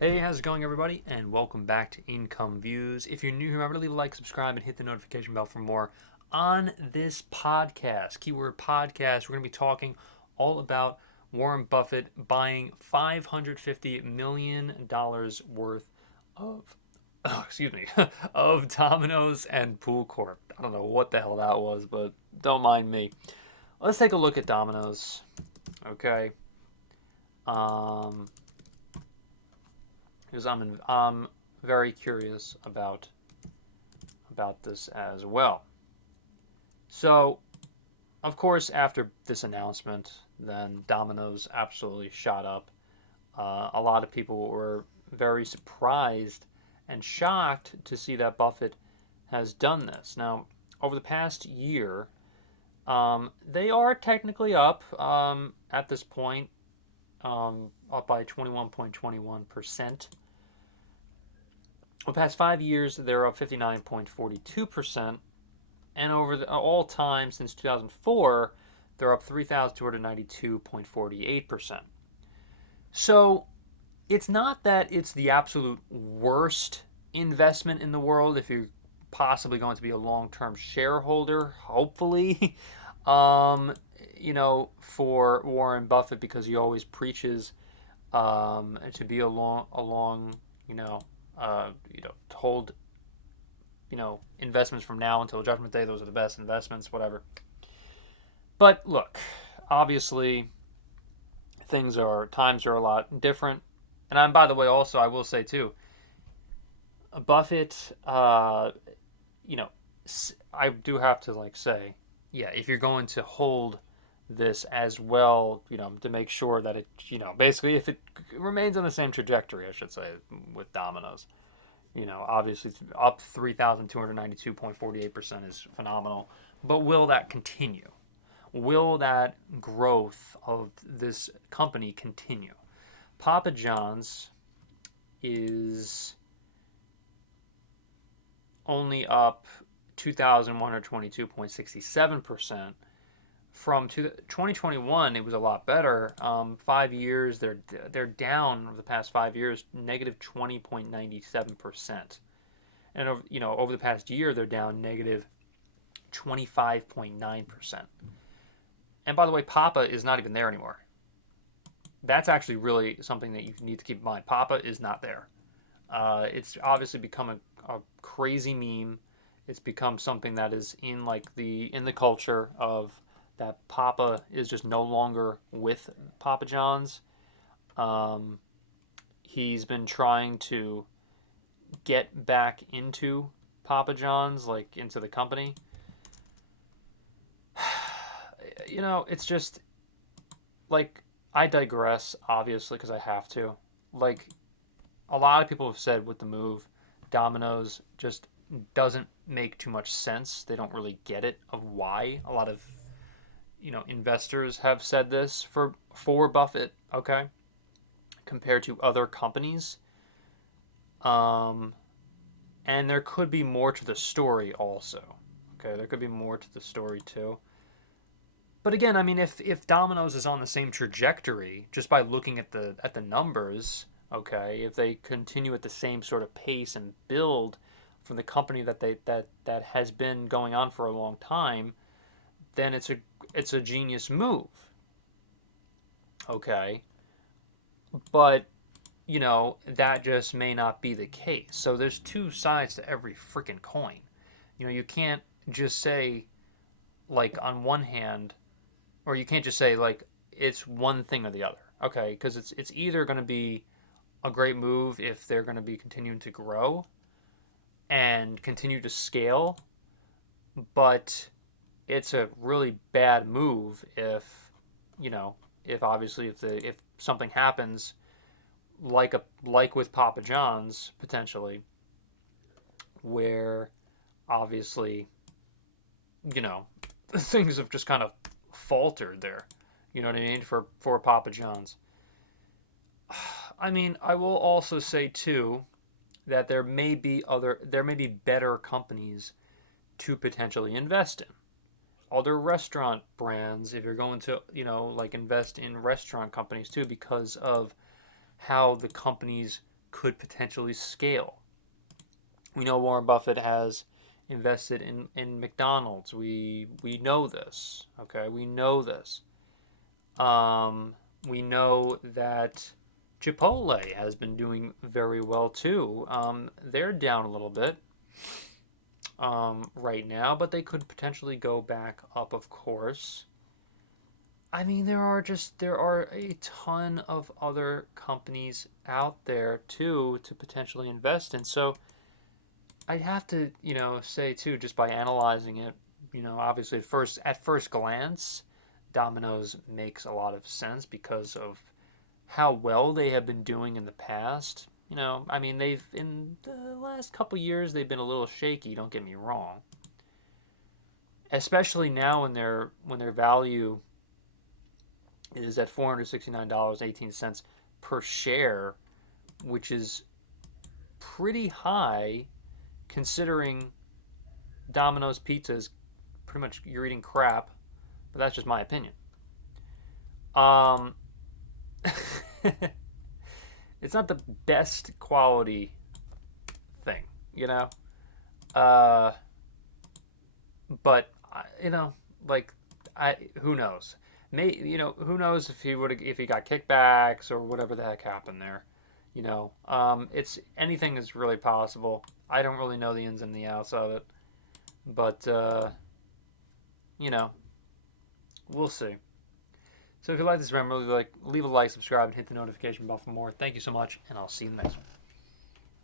Hey, how's it going, everybody? And welcome back to Income Views. If you're new here, remember to leave a like, subscribe, and hit the notification bell for more on this podcast. Keyword podcast. We're going to be talking all about Warren Buffett buying $550 million worth of, excuse me, of Domino's and Pool Corp. I don't know what the hell that was, but don't mind me. Let's take a look at Domino's. Okay. Um, because I'm very curious about this as well. So, of course, after this announcement, then Domino's absolutely shot up. A lot of people were very surprised and shocked to see that Buffett has done this. Now, over the past year, they are technically up at this point, up by 21.21%. Over the past 5 years, they're up 59.42%. And over all time since 2004, they're up 3,292.48%. So it's not that it's the absolute worst investment in the world if you're possibly going to be a long-term shareholder, hopefully, um, for Warren Buffett, because he always preaches to be along, to hold, investments from now until Judgment Day. Those are the best investments, whatever. But look, obviously, times are a lot different. And by the way, also, I will say too, Buffett, you know, I do have to say, yeah, if you're going to hold this as well, to make sure that it, basically if it remains on the same trajectory, I should say, with Domino's, obviously up 3,292.48% is phenomenal. But will that continue? Will that growth of this company continue? Papa John's is only up 2,122.67%. From 2021, it was a lot better. 5 years, they're down over the past 5 years, negative 20.97%, and over the past year, they're down negative 25.9%. And by the way, Papa is not even there anymore. That's actually really something that you need to keep in mind. Papa is not there. It's obviously become a crazy meme. It's become something that is in the culture of that Papa is just no longer with Papa John's. He's been trying to get back into Papa John's, into the company. It's just I digress, obviously, because I have to. A lot of people have said with the move, Domino's just doesn't make too much sense. They don't really get it of why. A lot of investors have said this for Buffett, okay, compared to other companies. And there could be more to the story also. Okay, there could be more to the story too. But again, I mean, if Domino's is on the same trajectory just by looking at the numbers, okay, if they continue at the same sort of pace and build from the company that has been going on for a long time, then it's a genius move. Okay, but that just may not be the case. So there's two sides to every freaking coin. You can't just say on one hand, or you can't just say it's one thing or the other. Okay, because it's either going to be a great move if they're going to be continuing to grow and continue to scale, but it's a really bad move if obviously if something happens like with Papa John's potentially, where obviously things have just kind of faltered there. You know what I mean? For Papa John's. I mean, I will also say too that there may be better companies to potentially invest in. Other restaurant brands, if you're going to, invest in restaurant companies too, because of how the companies could potentially scale. We know Warren Buffett has invested in McDonald's. We know this. Okay, we know this. We know that Chipotle has been doing very well too. They're down a little bit right now, but they could potentially go back up, of course. I mean, there are a ton of other companies out there too to potentially invest in. So I'd have to, say too, just by analyzing it, obviously at first glance, Domino's makes a lot of sense because of how well they have been doing in the past. I mean, they've in the last couple years they've been a little shaky. Don't get me wrong. Especially now when their value is at $469.18 per share, which is pretty high considering Domino's Pizza is pretty much you're eating crap, but that's just my opinion. Um, it's not the best quality thing, you know. Uh, but like who knows? Who knows if he got kickbacks or whatever the heck happened there. It's anything is really possible. I don't really know the ins and the outs of it, but you know, we'll see. So if you like this, remember leave a like, subscribe, and hit the notification bell for more. Thank you so much, and I'll see you in the next one.